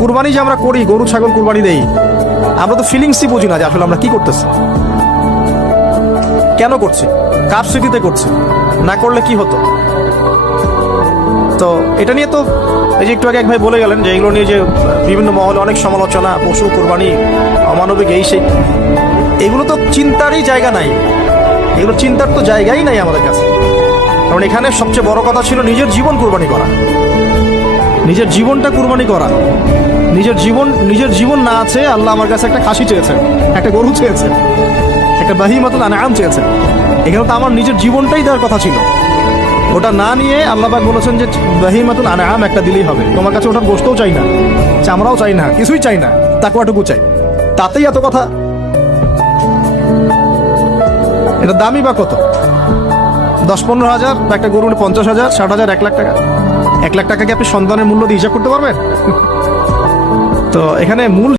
কুরবানি যে আমরা করি, গরু ছাগল কুরবানি দেই, আমরা তো ফিলিংসই বুঝি না যে আসলে আমরা কি করতেছি, কেন করছি, কার স্মৃতিতে করছি, না করলে কি হতো। তো এটা নিয়ে তো এই যে একটু আগে এক ভাই বলে গেলেন যে এগুলো নিয়ে যে বিভিন্ন মহলে অনেক সমালোচনা, পশু কোরবানি অমানবিক, এই সেই, এগুলো তো চিন্তারই জায়গা নাই, এগুলো চিন্তার তো জায়গাই নাই আমাদের কাছে। কারণ এখানে সবচেয়ে বড় কথা ছিল নিজের জীবন কুরবানি করা, নিজের জীবনটা কুরবানি করা। নিজের জীবন না আছে, আল্লাহ আমার কাছে একটা খাসি চেয়েছেন, একটা গরু চেয়েছেন, একটা বাহিমাতুল আনআম চেয়েছেন। এখানে তো আমার নিজের জীবনটাই দেওয়ার কথা ছিল, ওটা না নিয়ে আল্লাহ পাক বলেছেন যে বাহিমাতুল আনআম একটা দিলেই হবে। তোমার কাছে ওটার গোশতও চাই না, চামড়াও চাই না, কিছুই চাই না, তাকওয়াটুকু চাই, তাতেই এত কথা। এটা দামি বা কত? 10-15 হাজার, বা একটা গরু 50,000, 60,000, 1 লাখ টাকা। 1 লাখ টাকা কি আপনি সন্তানের মূল্য দিয়ে হিসাব করতে পারবেন? তো এখানে মূল